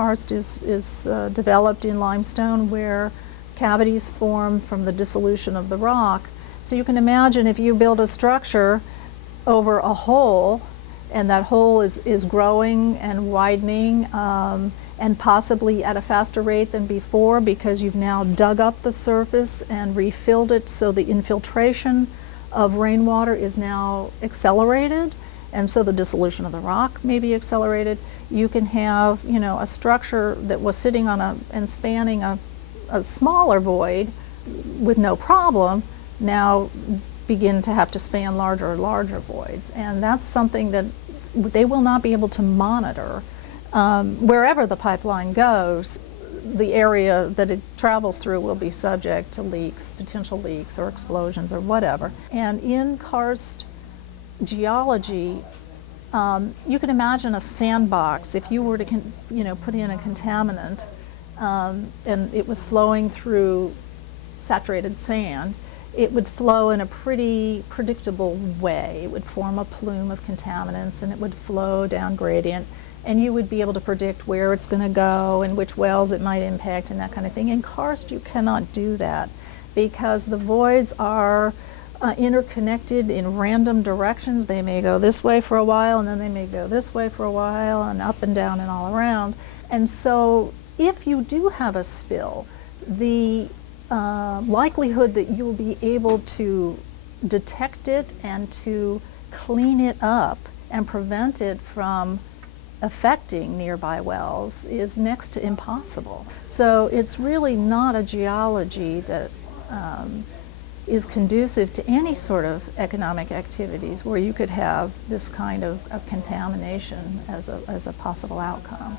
karst is developed in limestone where cavities form from the dissolution of the rock. So you can imagine if you build a structure over a hole, and that hole is growing and widening, and possibly at a faster rate than before because you've now dug up the surface and refilled it, so the infiltration of rainwater is now accelerated, and so the dissolution of the rock may be accelerated. You can have, you know, a structure that was sitting on and spanning a smaller void with no problem now begin to have to span larger and larger voids, and that's something that they will not be able to monitor. Wherever the pipeline goes, the area that it travels through will be subject to leaks, potential leaks or explosions or whatever. And in karst geology, you can imagine a sandbox. If you were to put in a contaminant and it was flowing through saturated sand, it would flow in a pretty predictable way. It would form a plume of contaminants and it would flow down gradient, and you would be able to predict where it's going to go and which wells it might impact and that kind of thing. In karst, you cannot do that because the voids are interconnected in random directions. They may go this way for a while, and then they may go this way for a while, and up and down and all around. And so if you do have a spill, the likelihood that you will be able to detect it and to clean it up and prevent it from affecting nearby wells is next to impossible. So it's really not a geology that is conducive to any sort of economic activities where you could have this kind of contamination as a possible outcome.